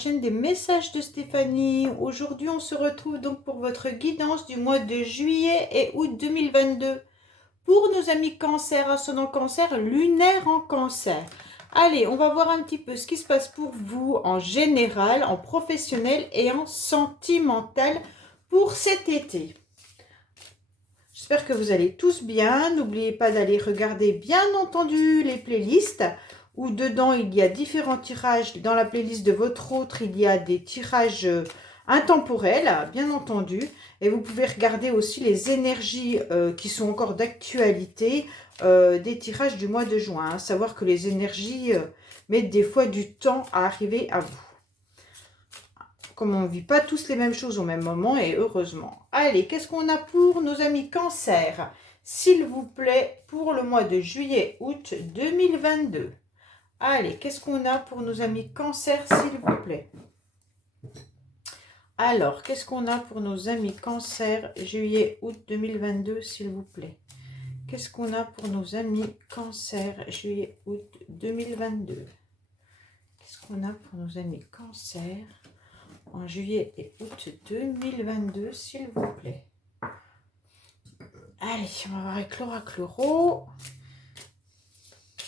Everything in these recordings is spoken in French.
chaîne des messages de Stéphanie. Aujourd'hui, on se retrouve donc pour votre guidance du mois de juillet et août 2022. Pour nos amis cancer, ascendant cancer, lunaire en cancer. Allez, on va voir un petit peu ce qui se passe pour vous en général, en professionnel et en sentimental pour cet été. J'espère que vous allez tous bien. N'oubliez pas d'aller regarder bien entendu les playlists où dedans il y a différents tirages. Dans la playlist de votre autre, il y a des tirages intemporels, bien entendu. Et vous pouvez regarder aussi les énergies qui sont encore d'actualité des tirages du mois de juin. Savoir que les énergies mettent des fois du temps à arriver à vous. Comme on ne vit pas tous les mêmes choses au même moment, et heureusement. Allez, qu'est-ce qu'on a pour nos amis cancer, s'il vous plaît, pour le mois de juillet-août 2022. Allez, qu'est-ce qu'on a pour nos amis cancer, s'il vous plaît? Alors, qu'est-ce qu'on a pour nos amis cancer, juillet-août 2022, s'il vous plaît? Qu'est-ce qu'on a pour nos amis cancer, juillet-août 2022? Qu'est-ce qu'on a pour nos amis cancer en juillet et août 2022, s'il vous plaît? Allez, on va voir avec Laura Chloro.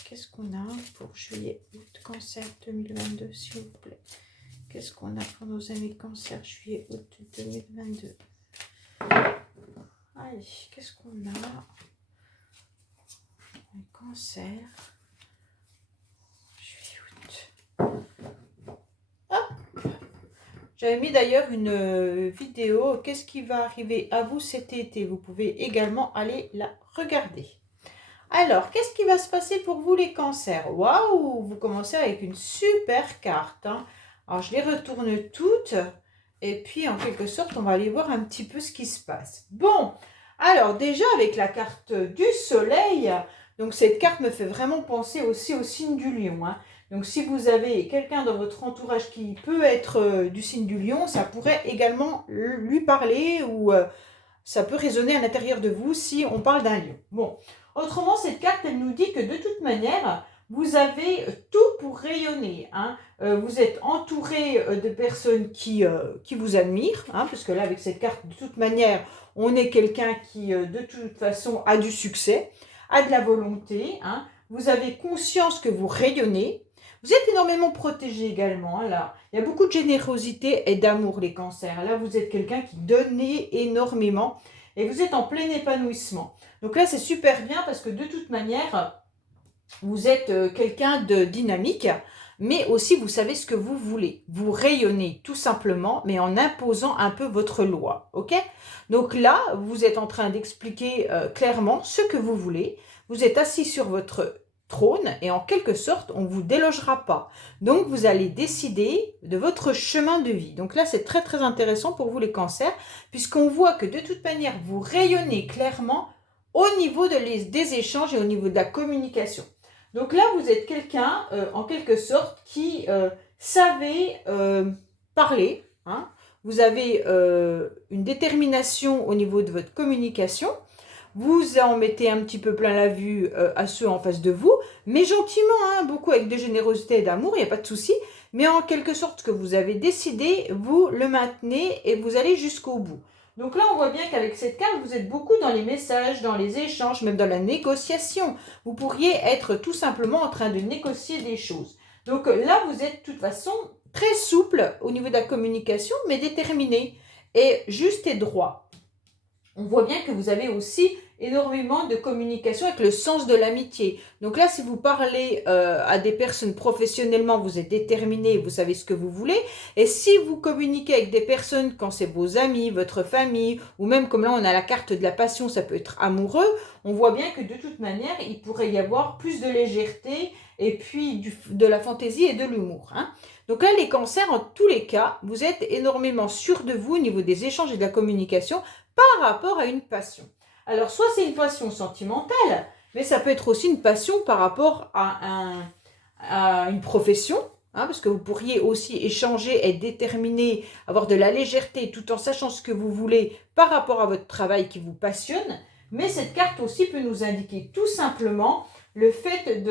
Qu'est-ce qu'on a pour juillet, août, cancer 2022, s'il vous plaît? Qu'est-ce qu'on a pour nos amis cancer, juillet, août 2022? Allez, qu'est-ce qu'on a? Un cancer, juillet, août. Hop! J'avais mis d'ailleurs une vidéo. Qu'est-ce qui va arriver à vous cet été? Vous pouvez également aller la regarder. Alors, qu'est-ce qui va se passer pour vous les cancers? Waouh, vous commencez avec une super carte. Hein. Alors, je les retourne toutes. Et puis, en quelque sorte, on va aller voir un petit peu ce qui se passe. Bon, alors déjà avec la carte du soleil, donc cette carte me fait vraiment penser aussi au signe du lion. Hein. Donc, si vous avez quelqu'un dans votre entourage qui peut être du signe du lion, ça pourrait également lui parler ou ça peut résonner à l'intérieur de vous si on parle d'un lion. Bon, autrement, cette carte, elle nous dit que de toute manière, vous avez tout pour rayonner. Hein. Vous êtes entouré de personnes qui vous admirent, hein, parce que là, avec cette carte, de toute manière, on est quelqu'un qui, de toute façon, a du succès, a de la volonté. Hein. Vous avez conscience que vous rayonnez. Vous êtes énormément protégé également. Hein, là. Il y a beaucoup de générosité et d'amour, les cancers. Là, vous êtes quelqu'un qui donne énormément et vous êtes en plein épanouissement. Donc là, c'est super bien parce que de toute manière, vous êtes quelqu'un de dynamique, mais aussi vous savez ce que vous voulez. Vous rayonnez tout simplement, mais en imposant un peu votre loi. Ok? Donc là, vous êtes en train d'expliquer clairement ce que vous voulez. Vous êtes assis sur votre trône et en quelque sorte, on ne vous délogera pas. Donc, vous allez décider de votre chemin de vie. Donc là, c'est très très intéressant pour vous les cancers, puisqu'on voit que de toute manière, vous rayonnez clairement au niveau des échanges et au niveau de la communication. Donc là, vous êtes quelqu'un, en quelque sorte, qui savait parler. Hein. Vous avez une détermination au niveau de votre communication. Vous en mettez un petit peu plein la vue à ceux en face de vous, mais gentiment, hein, beaucoup avec de générosité et d'amour, il n'y a pas de souci. Mais en quelque sorte, ce que vous avez décidé, vous le maintenez et vous allez jusqu'au bout. Donc là, on voit bien qu'avec cette carte, vous êtes beaucoup dans les messages, dans les échanges, même dans la négociation. Vous pourriez être tout simplement en train de négocier des choses. Donc là, vous êtes de toute façon très souple au niveau de la communication, mais déterminé et juste et droit. On voit bien que vous avez aussi énormément de communication avec le sens de l'amitié. Donc là, si vous parlez à des personnes professionnellement, vous êtes déterminé, vous savez ce que vous voulez. Et si vous communiquez avec des personnes quand c'est vos amis, votre famille, ou même comme là on a la carte de la passion, ça peut être amoureux, on voit bien que de toute manière, il pourrait y avoir plus de légèreté et puis de la fantaisie et de l'humour. Hein. Donc là, les cancers, en tous les cas, vous êtes énormément sûr de vous au niveau des échanges et de la communication par rapport à une passion. Alors, soit c'est une passion sentimentale, mais ça peut être aussi une passion par rapport à une profession, hein, parce que vous pourriez aussi échanger, être déterminé, avoir de la légèreté, tout en sachant ce que vous voulez par rapport à votre travail qui vous passionne. Mais cette carte aussi peut nous indiquer tout simplement le fait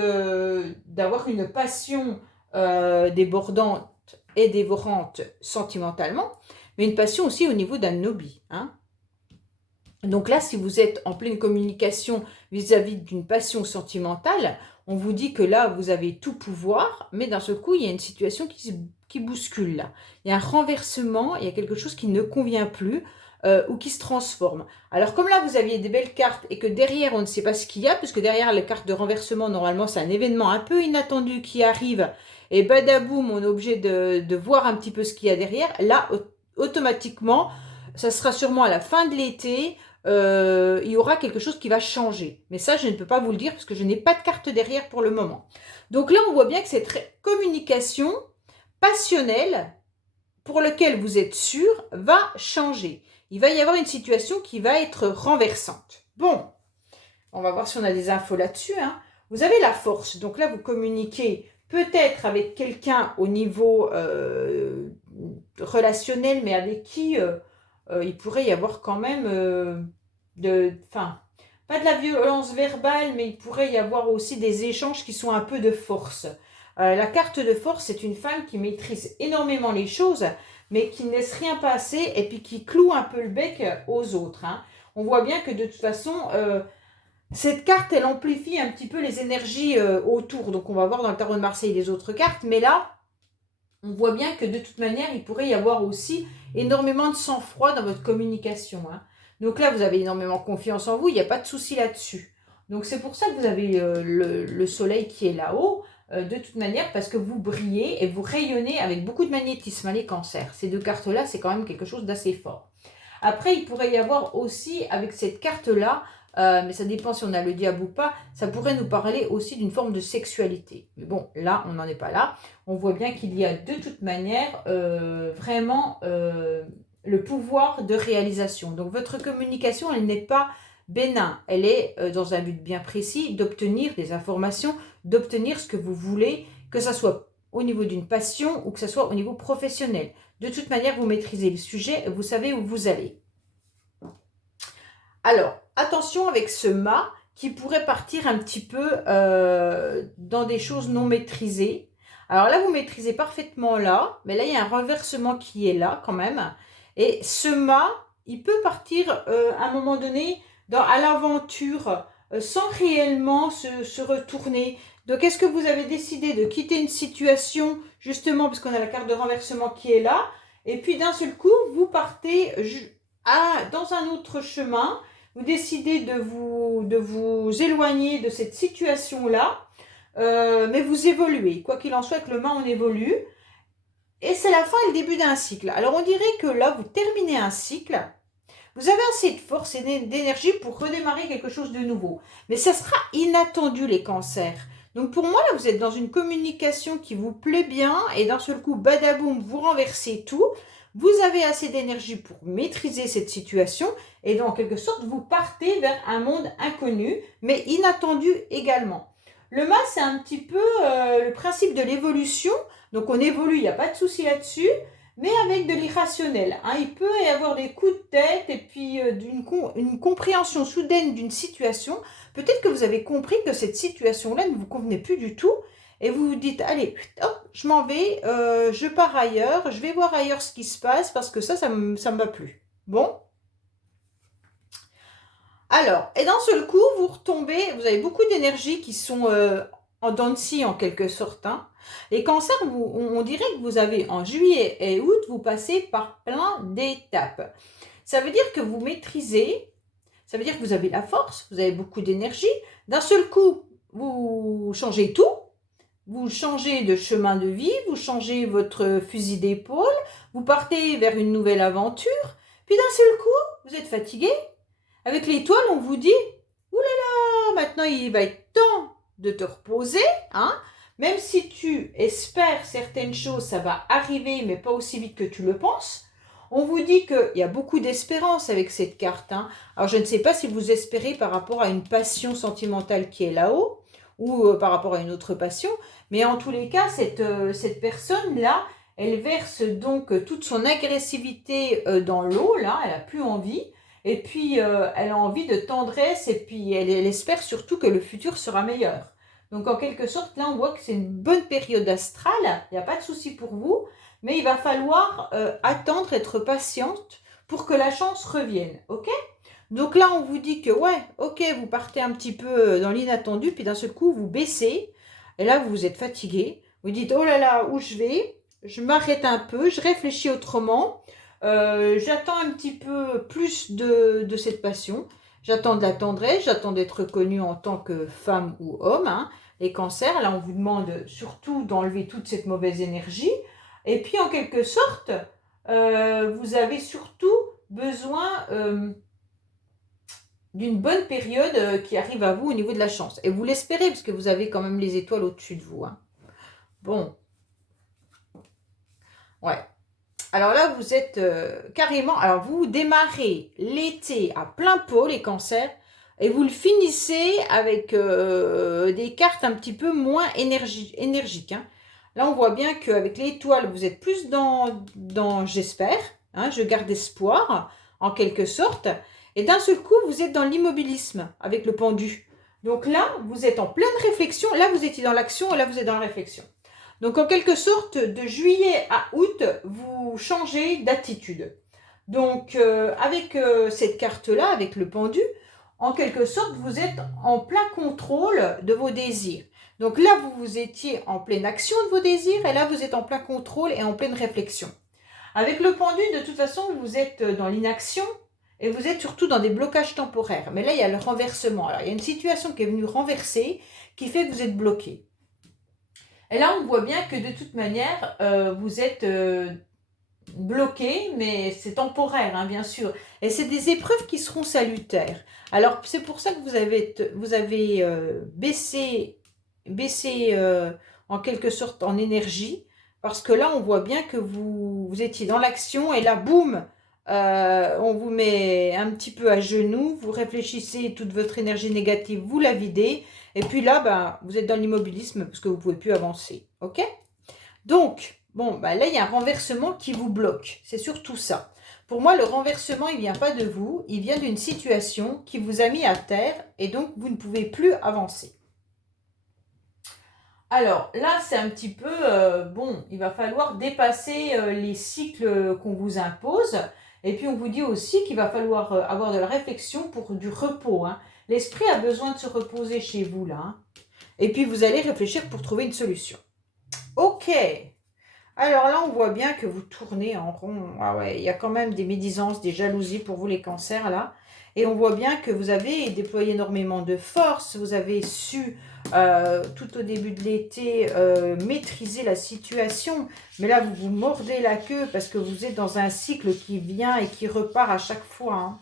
d'avoir une passion débordante est dévorante sentimentalement, mais une passion aussi au niveau d'un hobby. Hein. Donc là, si vous êtes en pleine communication vis-à-vis d'une passion sentimentale, on vous dit que là, vous avez tout pouvoir, mais d'un seul coup, il y a une situation qui bouscule là. Il y a un renversement, il y a quelque chose qui ne convient plus ou qui se transforme. Alors comme là, vous aviez des belles cartes et que derrière, on ne sait pas ce qu'il y a, puisque derrière les cartes de renversement, normalement, c'est un événement un peu inattendu qui arrive, et badaboum, on est obligé de voir un petit peu ce qu'il y a derrière. Là, automatiquement, ça sera sûrement à la fin de l'été, il y aura quelque chose qui va changer. Mais ça, je ne peux pas vous le dire parce que je n'ai pas de carte derrière pour le moment. Donc là, on voit bien que cette communication passionnelle, pour laquelle vous êtes sûr, va changer. Il va y avoir une situation qui va être renversante. Bon, on va voir si on a des infos là-dessus. Hein. Vous avez la force. Donc là, vous communiquez peut-être avec quelqu'un au niveau relationnel, mais avec qui il pourrait y avoir quand même pas de la violence verbale, mais il pourrait y avoir aussi des échanges qui sont un peu de force. La carte de force, c'est une femme qui maîtrise énormément les choses, mais qui ne laisse rien passer et puis qui cloue un peu le bec aux autres. Hein. On voit bien que de toute façon, cette carte, elle amplifie un petit peu les énergies autour. Donc on va voir dans le tarot de Marseille les autres cartes, mais là, on voit bien que de toute manière, il pourrait y avoir aussi énormément de sang-froid dans votre communication. Hein. Donc là, vous avez énormément confiance en vous, il n'y a pas de souci là-dessus. Donc c'est pour ça que vous avez le soleil qui est là-haut, de toute manière, parce que vous brillez et vous rayonnez avec beaucoup de magnétisme, hein, les cancers. Ces deux cartes-là, c'est quand même quelque chose d'assez fort. Après, il pourrait y avoir aussi, avec cette carte-là, mais ça dépend si on a le diable ou pas, ça pourrait nous parler aussi d'une forme de sexualité. Mais bon, là, on n'en est pas là. On voit bien qu'il y a de toute manière vraiment le pouvoir de réalisation. Donc votre communication, elle n'est pas bénin. Elle est dans un but bien précis d'obtenir des informations, d'obtenir ce que vous voulez, que ce soit au niveau d'une passion ou que ce soit au niveau professionnel. De toute manière, vous maîtrisez le sujet, vous savez où vous allez. Alors, attention avec ce mât qui pourrait partir un petit peu dans des choses non maîtrisées. Alors là, vous maîtrisez parfaitement là, mais là, il y a un renversement qui est là quand même. Et ce mât, il peut partir à un moment donné à l'aventure sans réellement se retourner. Donc, est-ce que vous avez décidé de quitter une situation, justement, parce qu'on a la carte de renversement qui est là, et puis d'un seul coup, vous partez dans un autre chemin, vous décidez de vous éloigner de cette situation-là, mais vous évoluez. Quoi qu'il en soit, avec le main, on évolue. Et c'est la fin et le début d'un cycle. Alors, on dirait que là, vous terminez un cycle. Vous avez assez de force et d'énergie pour redémarrer quelque chose de nouveau. Mais ça sera inattendu, les cancers. Donc, pour moi, là, vous êtes dans une communication qui vous plaît bien. Et d'un seul coup, badaboum, vous renversez tout. Vous avez assez d'énergie pour maîtriser cette situation. Et donc, en quelque sorte, vous partez vers un monde inconnu, mais inattendu également. Le mas, c'est un petit peu le principe de l'évolution. Donc, on évolue, il n'y a pas de souci là-dessus, mais avec de l'irrationnel. Hein. Il peut y avoir des coups de tête et puis une compréhension soudaine d'une situation. Peut-être que vous avez compris que cette situation-là ne vous convenait plus du tout. Et vous vous dites, allez, hop, je m'en vais, je pars ailleurs, je vais voir ailleurs ce qui se passe parce que ça me va plus. Bon. Alors, et d'un seul coup, vous retombez, vous avez beaucoup d'énergie qui sont en dents de scie en quelque sorte. Hein. Les cancers, on dirait que vous avez en juillet et août, vous passez par plein d'étapes. Ça veut dire que vous maîtrisez, ça veut dire que vous avez la force, vous avez beaucoup d'énergie. D'un seul coup, vous changez tout. Vous changez de chemin de vie, vous changez votre fusil d'épaule, vous partez vers une nouvelle aventure, puis d'un seul coup, vous êtes fatigué. Avec l'étoile, on vous dit, oulala, maintenant il va être temps de te reposer, hein. Même si tu espères certaines choses, ça va arriver, mais pas aussi vite que tu le penses. On vous dit qu'il y a beaucoup d'espérance avec cette carte. Hein. Alors, je ne sais pas si vous espérez par rapport à une passion sentimentale qui est là-haut, ou par rapport à une autre passion, mais en tous les cas, cette personne-là, elle verse donc toute son agressivité dans l'eau, là, elle n'a plus envie, et puis elle a envie de tendresse, et puis elle espère surtout que le futur sera meilleur. Donc en quelque sorte, là, on voit que c'est une bonne période astrale, il n'y a pas de souci pour vous, mais il va falloir attendre, être patiente pour que la chance revienne, ok? Donc là, on vous dit que, ouais, ok, vous partez un petit peu dans l'inattendu, puis d'un seul coup, vous baissez, et là, vous êtes fatigué. Vous dites, oh là là, où je vais? Je m'arrête un peu, je réfléchis autrement, j'attends un petit peu plus de cette passion, j'attends de la tendresse, j'attends d'être reconnue en tant que femme ou homme, hein. Les cancers, là, on vous demande surtout d'enlever toute cette mauvaise énergie, et puis en quelque sorte, vous avez surtout besoin d'une bonne période qui arrive à vous au niveau de la chance. Et vous l'espérez, parce que vous avez quand même les étoiles au-dessus de vous, hein. Bon, ouais. Alors là, vous êtes carrément... Alors, vous démarrez l'été à plein pot, les cancers, et vous le finissez avec des cartes un petit peu moins énergiques, hein. Là, on voit bien qu'avec l'étoile, vous êtes plus dans j'espère, hein, je garde espoir, en quelque sorte. Et d'un seul coup, vous êtes dans l'immobilisme avec le pendu. Donc là, vous êtes en pleine réflexion. Là, vous étiez dans l'action et là, vous êtes dans la réflexion. Donc, en quelque sorte, de juillet à août, vous changez d'attitude. Donc, avec cette carte-là, avec le pendu, en quelque sorte, vous êtes en plein contrôle de vos désirs. Donc là, vous étiez en pleine action de vos désirs, et là, vous êtes en plein contrôle et en pleine réflexion. Avec le pendu, de toute façon, vous êtes dans l'inaction, et vous êtes surtout dans des blocages temporaires. Mais là, il y a le renversement. Alors, il y a une situation qui est venue renverser, qui fait que vous êtes bloqué. Et là, on voit bien que de toute manière, vous êtes bloqué, mais c'est temporaire, hein, bien sûr. Et c'est des épreuves qui seront salutaires. Alors, c'est pour ça que vous avez baissé en quelque sorte en énergie, parce que là, on voit bien que vous étiez dans l'action, et là, boum, on vous met un petit peu à genoux, vous réfléchissez, toute votre énergie négative, vous la videz, et puis là, ben, vous êtes dans l'immobilisme parce que vous ne pouvez plus avancer. Ok? Donc, bon, ben là, il y a un renversement qui vous bloque. C'est surtout ça. Pour moi, le renversement, il ne vient pas de vous, il vient d'une situation qui vous a mis à terre, et donc vous ne pouvez plus avancer. Alors là, c'est un petit peu, bon, il va falloir dépasser les cycles qu'on vous impose. Et puis on vous dit aussi qu'il va falloir avoir de la réflexion pour du repos, hein. L'esprit a besoin de se reposer chez vous là, hein. Et puis vous allez réfléchir pour trouver une solution. Ok. Alors là, on voit bien que vous tournez en rond. Ah ouais, il y a quand même des médisances, des jalousies pour vous les cancers là. Et on voit bien que vous avez déployé énormément de force. Vous avez su, tout au début de l'été, maîtriser la situation. Mais là, vous vous mordez la queue parce que vous êtes dans un cycle qui vient et qui repart à chaque fois, hein.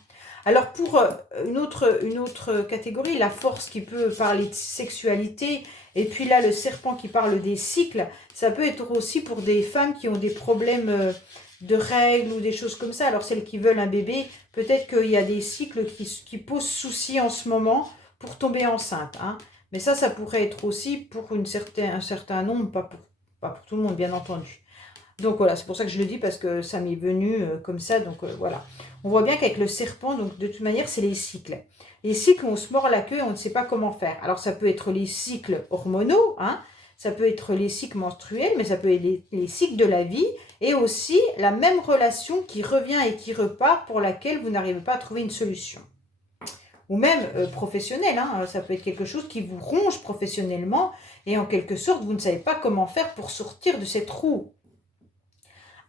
Alors pour une autre catégorie, la force qui peut parler de sexualité, et puis là le serpent qui parle des cycles, ça peut être aussi pour des femmes qui ont des problèmes de règles ou des choses comme ça. Alors celles qui veulent un bébé, peut-être qu'il y a des cycles qui posent souci en ce moment pour tomber enceinte, hein. Mais ça pourrait être aussi pour un certain nombre, pas pour tout le monde bien entendu. Donc voilà, c'est pour ça que je le dis, parce que ça m'est venu comme ça, donc voilà. On voit bien qu'avec le serpent, donc de toute manière, c'est les cycles. Les cycles, on se mord la queue et on ne sait pas comment faire. Alors ça peut être les cycles hormonaux, hein, ça peut être les cycles menstruels, mais ça peut être les cycles de la vie, et aussi la même relation qui revient et qui repart pour laquelle vous n'arrivez pas à trouver une solution. Ou même professionnel, hein, ça peut être quelque chose qui vous ronge professionnellement, et en quelque sorte, vous ne savez pas comment faire pour sortir de cette roue.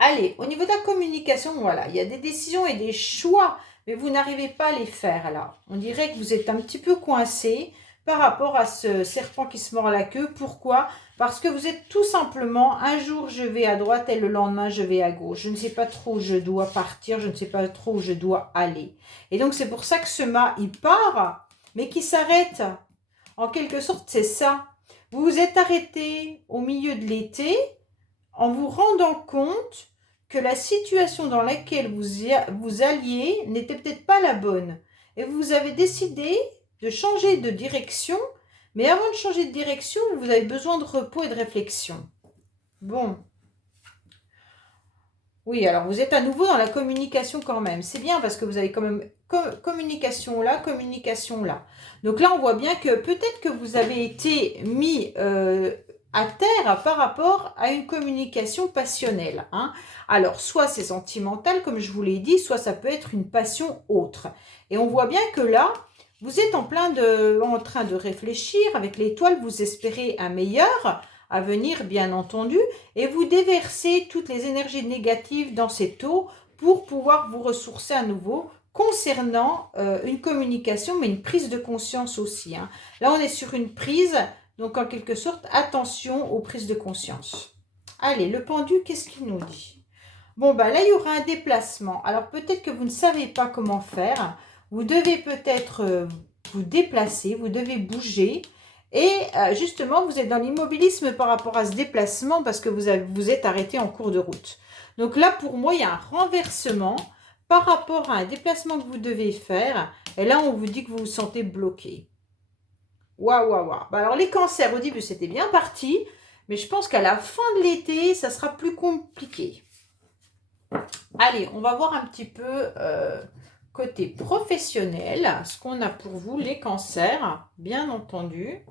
Allez, au niveau de la communication, voilà, il y a des décisions et des choix, mais vous n'arrivez pas à les faire là. On dirait que vous êtes un petit peu coincé par rapport à ce serpent qui se mord la queue. Pourquoi? Parce que vous êtes tout simplement, un jour je vais à droite et le lendemain je vais à gauche. Je ne sais pas trop où je dois partir, je ne sais pas trop où je dois aller. Et donc c'est pour ça que ce mât, il part, mais qui s'arrête. En quelque sorte, c'est ça. Vous vous êtes arrêté au milieu de l'été en vous rendant compte que la situation dans laquelle vous alliez n'était peut-être pas la bonne. Et vous avez décidé de changer de direction, mais avant de changer de direction, vous avez besoin de repos et de réflexion. Bon. Oui, alors vous êtes à nouveau dans la communication quand même. C'est bien parce que vous avez quand même communication là, communication là. Donc là, on voit bien que peut-être que vous avez été mis à terre par rapport à une communication passionnelle. Hein. Alors, soit c'est sentimental, comme je vous l'ai dit, soit ça peut être une passion autre. Et on voit bien que là, vous êtes en train de réfléchir. Avec l'étoile, vous espérez un meilleur à venir, bien entendu, et vous déversez toutes les énergies négatives dans cette eau pour pouvoir vous ressourcer à nouveau concernant une communication, mais une prise de conscience aussi. Hein. Là, on est sur une prise, donc en quelque sorte, attention aux prises de conscience. Allez, le pendu, qu'est-ce qu'il nous dit? Bon, ben là, il y aura un déplacement. Alors, peut-être que vous ne savez pas comment faire. Vous devez peut-être vous déplacer, vous devez bouger. Et justement, vous êtes dans l'immobilisme par rapport à ce déplacement parce que vous êtes arrêté en cours de route. Donc là, pour moi, il y a un renversement par rapport à un déplacement que vous devez faire. Et là, on vous dit que vous vous sentez bloqué. Waouh, waouh, waouh. Bah alors, les cancers, au début, c'était bien parti. Mais je pense qu'à la fin de l'été, ça sera plus compliqué. Allez, on va voir un petit peu côté professionnel, ce qu'on a pour vous, les cancers, bien entendu.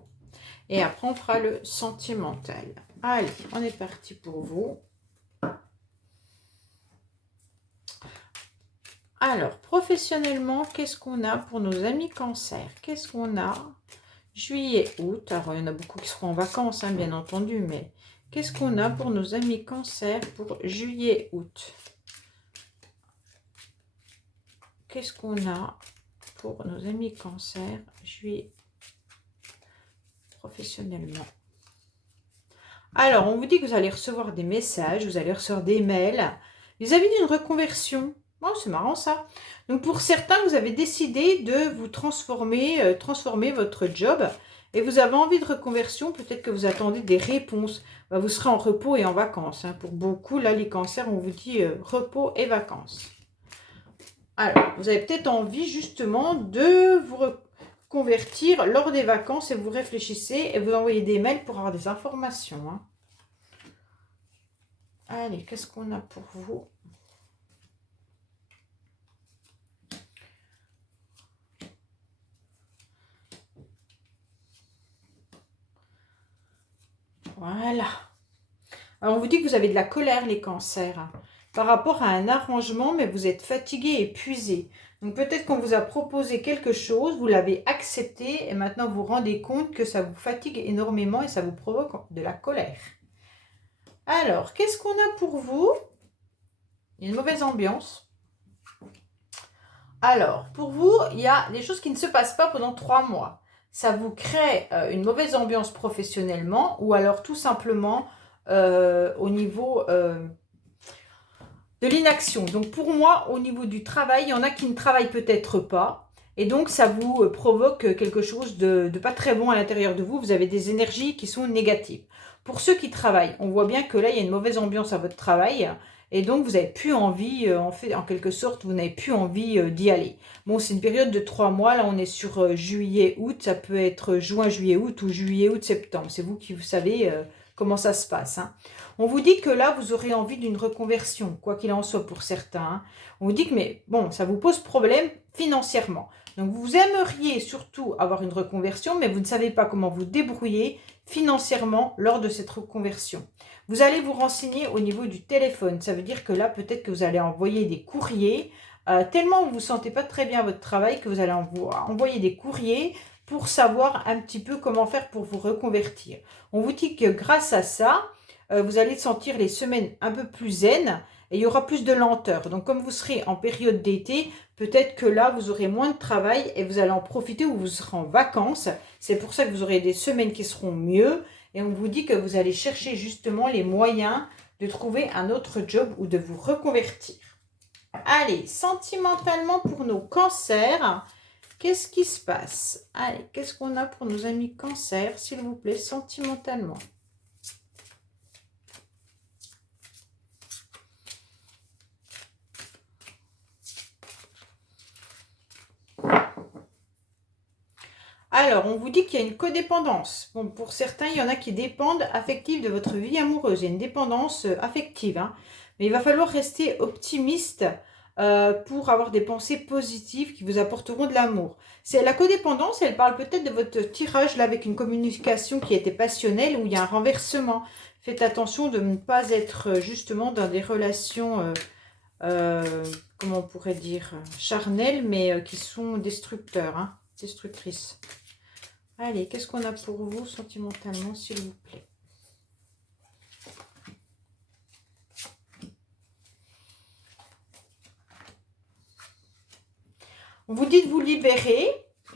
Et après, on fera le sentimental. Allez, on est parti pour vous. Alors, professionnellement, qu'est-ce qu'on a pour nos amis cancers? Qu'est-ce qu'on a? Juillet, août. Alors, il y en a beaucoup qui seront en vacances, hein, bien entendu, mais qu'est-ce qu'on a pour nos amis cancers pour juillet, août? Qu'est-ce qu'on a pour nos amis cancers, juillet, professionnellement? Alors, on vous dit que vous allez recevoir des messages, vous allez recevoir des mails vis-à-vis d'une reconversion. Oh, c'est marrant ça. Donc, pour certains, vous avez décidé de vous transformer votre job et vous avez envie de reconversion. Peut-être que vous attendez des réponses. Vous serez en repos et en vacances. Hein. Pour beaucoup, là, les cancers, on vous dit repos et vacances. Alors, vous avez peut-être envie justement de vous reconvertir lors des vacances et vous réfléchissez et vous envoyez des mails pour avoir des informations. Hein. Allez, qu'est-ce qu'on a pour vous? Voilà. Alors, on vous dit que vous avez de la colère, les cancers, hein, par rapport à un arrangement, mais vous êtes fatigué, épuisé. Donc, peut-être qu'on vous a proposé quelque chose, vous l'avez accepté, et maintenant vous vous rendez compte que ça vous fatigue énormément et ça vous provoque de la colère. Alors, qu'est-ce qu'on a pour vous? Il y a une mauvaise ambiance. Alors, pour vous, il y a des choses qui ne se passent pas pendant 3 mois. Ça vous crée une mauvaise ambiance professionnellement ou alors tout simplement au niveau de l'inaction. Donc, pour moi, au niveau du travail, il y en a qui ne travaillent peut-être pas. Et donc, ça vous provoque quelque chose de pas très bon à l'intérieur de vous. Vous avez des énergies qui sont négatives. Pour ceux qui travaillent, on voit bien que là, il y a une mauvaise ambiance à votre travail. Et donc, vous n'avez plus envie, en quelque sorte, vous n'avez plus envie d'y aller. Bon, c'est une période de 3 mois. Là, on est sur juillet, août. Ça peut être juin, juillet, août ou juillet, août, septembre. C'est vous qui savez comment ça se passe. Hein. On vous dit que là, vous aurez envie d'une reconversion, quoi qu'il en soit pour certains. Hein. On vous dit que, mais bon, ça vous pose problème financièrement. Donc, vous aimeriez surtout avoir une reconversion, mais vous ne savez pas comment vous débrouiller financièrement lors de cette reconversion. Vous allez vous renseigner au niveau du téléphone. Ça veut dire que là, peut-être que vous allez envoyer des courriers. Tellement vous ne sentez pas très bien votre travail que vous allez envoyer des courriers pour savoir un petit peu comment faire pour vous reconvertir. On vous dit que grâce à ça, vous allez sentir les semaines un peu plus zen et il y aura plus de lenteur. Donc, comme vous serez en période d'été, peut-être que là, vous aurez moins de travail et vous allez en profiter ou vous serez en vacances. C'est pour ça que vous aurez des semaines qui seront mieux. Et on vous dit que vous allez chercher justement les moyens de trouver un autre job ou de vous reconvertir. Allez, sentimentalement pour nos cancers, qu'est-ce qui se passe? Allez, qu'est-ce qu'on a pour nos amis cancers, s'il vous plaît, sentimentalement? Alors, on vous dit qu'il y a une codépendance. Bon, pour certains, il y en a qui dépendent affective de votre vie amoureuse. Il y a une dépendance affective. Hein. Mais il va falloir rester optimiste pour avoir des pensées positives qui vous apporteront de l'amour. C'est la codépendance, elle parle peut-être de votre tirage là avec une communication qui était passionnelle où il y a un renversement. Faites attention de ne pas être justement dans des relations, comment on pourrait dire, charnelles, mais qui sont destructeurs, hein, destructrices. Allez, qu'est-ce qu'on a pour vous sentimentalement, s'il vous plaît? On vous dit de vous libérer,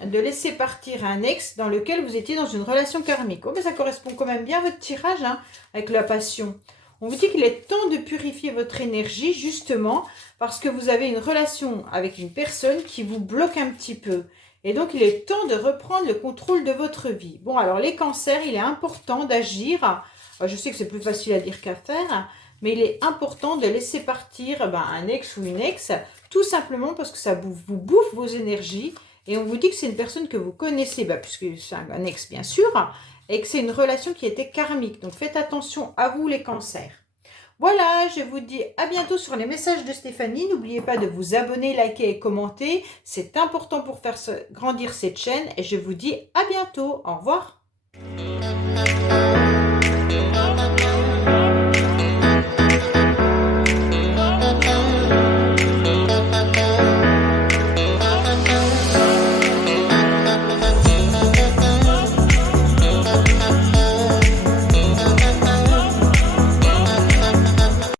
de laisser partir un ex dans lequel vous étiez dans une relation karmique. Oh, mais ça correspond quand même bien à votre tirage, hein, avec la passion. On vous dit qu'il est temps de purifier votre énergie, justement, parce que vous avez une relation avec une personne qui vous bloque un petit peu. Et donc, il est temps de reprendre le contrôle de votre vie. Bon, alors, les cancers, il est important d'agir. Je sais que c'est plus facile à dire qu'à faire, mais il est important de laisser partir un ex ou une ex, tout simplement parce que ça vous bouffe vos énergies. Et on vous dit que c'est une personne que vous connaissez, puisque c'est un ex bien sûr, et que c'est une relation qui était karmique. Donc faites attention à vous les cancers. Voilà, je vous dis à bientôt sur les messages de Stéphanie. N'oubliez pas de vous abonner, liker et commenter. C'est important pour faire grandir cette chaîne. Et je vous dis à bientôt. Au revoir.